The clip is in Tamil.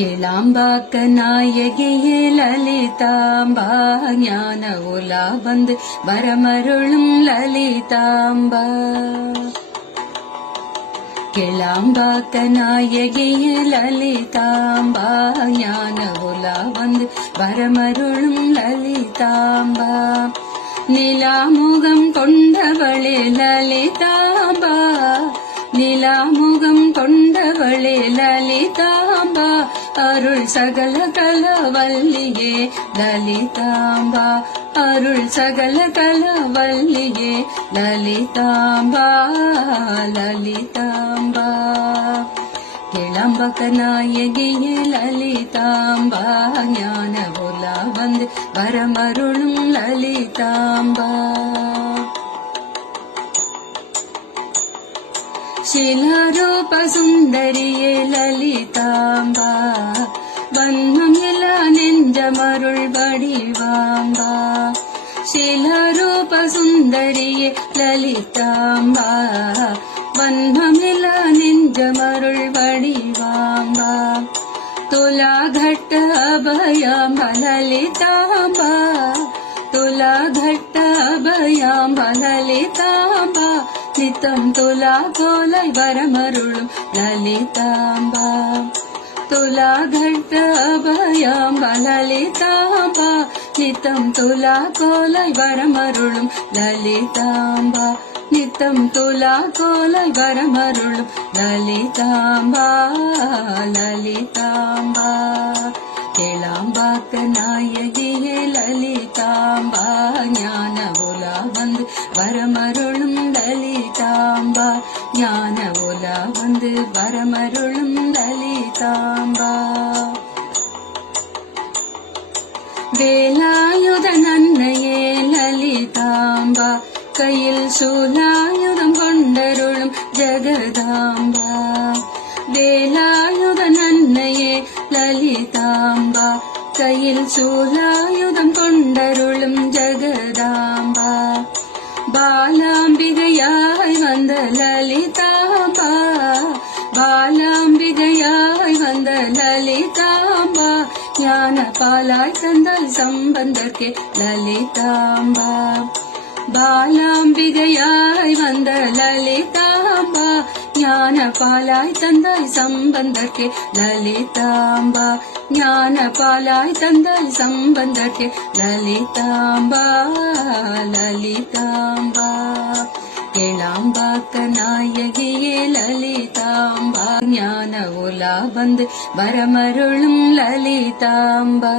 கிளாம்பாக்க நாயகியே லலிதாம்பா ஞான உலா வந்து வரமருளும் லலிதாம்பா. கிளாம்பாக்க நாயகியே லலிதாம்பா ஞான உலா வந்து வரமருளும் லலிதாம்பா. நிலாமுகம் கொண்டவளே லலிதாம்பா, நிலாமுகம் கொண்டவளே லலிதாம்பா. அருள் சகல கலவல்லியே லலிதாம்பா, அருள் சகல கலவல்லியே லலிதாம்பா லலிதாம்பா. கிளாம்பாக்க நாயகியே லலிதாம்பா ஞான உலா வந்து வரமருளும் லலிதாம்பா. ಶಿಲಾರೂಪ ಸುಂದರಿಯೇ ಲಲಿತಾಂಬಾ, ವನ್ಮಂಗಲ ನೆಂಜ ಮರುಳ್ ಬಡಿವಾಂಬಾ. ಶಿಲಾರೂಪ ಸುಂದರಿಯೇ ಲಲಿತಾಂಬಾ, ವನ್ಮಂಗಲ ನೆಂಜ ಮರುಳ್ ಬಡಿವಾಂಬಾ. ತುಲಾ ಘಟ್ಟ ಅಭಯಾಂಬ ಲಲಿತಾಂಬಾ, ತುಲಾ ಘಟ್ಟ ಅಭಯಾಂಬ ಲಲಿತಾಂಬಾ. நித்தம் துலா கோலை வரமருளும் லலிதாம்பா, துலா கட்ட அபயாம்ப லலிதாம்பா. நித்தம் துலா கோலை வரமருளும் லலிதாம்பா, நித்தம் துலா கோலை வரமருளும் லலிதாம்பா லலிதாம்பா. கிளாம்பாக்க நாயகியே லலிதாம்பா ஞான உலா வந்து வரமருளும் லலிதாம்பா, ஞான உலா வந்து வரமருளும் லலிதாம்பா. வேலாயுத நன்னையே லலிதாம்பா, கையில் சூலாயுதம் கொண்டருளும் ஜெகதாம்பா. வேலாயுத நன்னையே லலிதாம்பா, கையில் சூலாயுதம் கொண்டருளும் ஜெகதாம்பா. பாலாம்பிகையாய் வந்த லலிதாம்பா, பாலாம்பிகையாய் வந்த லலிதாம்பா. ஞான பாலாய் தந்தாய் சம்பந்தர்க்கே லலிதாம்பா, பாலாம்பிகையாய் வந்த லலிதாம்பா. ஞான பாலாய் தந்தாய் சம்பந்தர்க்கே லலிதாம்பா, ஞான பாலாய் தந்தாய் சம்பந்தர்க்கே லலிதாம்பா லலிதாம்பா. கிளாம்பாக்க நாயகியே லலிதாம்பா ஞான உலா வந்து வரமருளும் லலிதாம்பா.